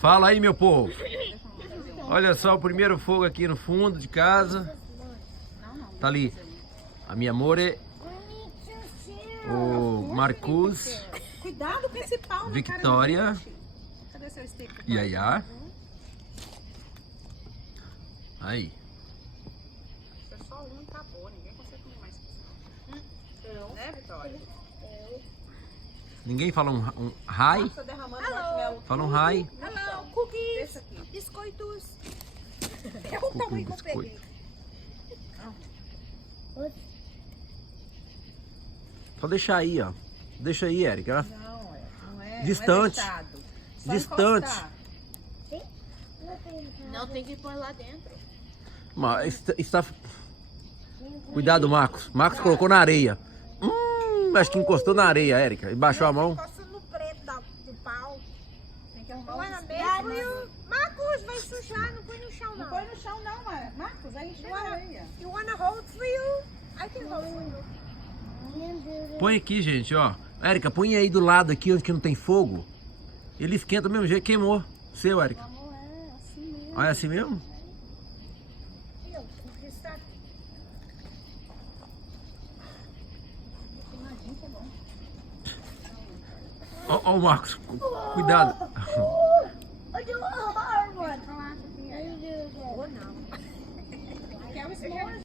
Fala aí, meu povo. Olha só o primeiro fogo aqui no fundo de casa. Tá ali a minha amore, o Marcus, Cuidado com esse pau, Victoria, cadê seu stick? Yaya. Aí. É só um e acabou, ninguém consegue comer mais que isso. Né, Vitória? Ninguém fala um hi? Tá derramando marshmallow. Fala um hi. Hello, cookies, Deixa aqui. biscoitos. É o tamanho que eu peguei. Só deixar aí, ó. Deixa aí, Érica. Não é. Distante. Não é só Distante. encostar. Não tem que pôr lá dentro. Mas está... Cuidado, Marcos. Marcos colocou na areia. Acho que encostou na areia, Érica. E baixou a mão. Encosta no preto do pau. Tem que arrumar Não é na um mesa. Marcos, vai sujar, não põe no chão Não não. põe no chão não, Marcos. Aí enche a areia. You wanna hold for you? I can hold for you. Põe aqui, gente, ó. Érica, põe aí do lado aqui onde que não tem fogo. Ele esquenta do mesmo jeito. Queimou. Seu, Érica. Ah, é assim mesmo? Ó, o Marcos. Cuidado. I do a hard one. Ou não.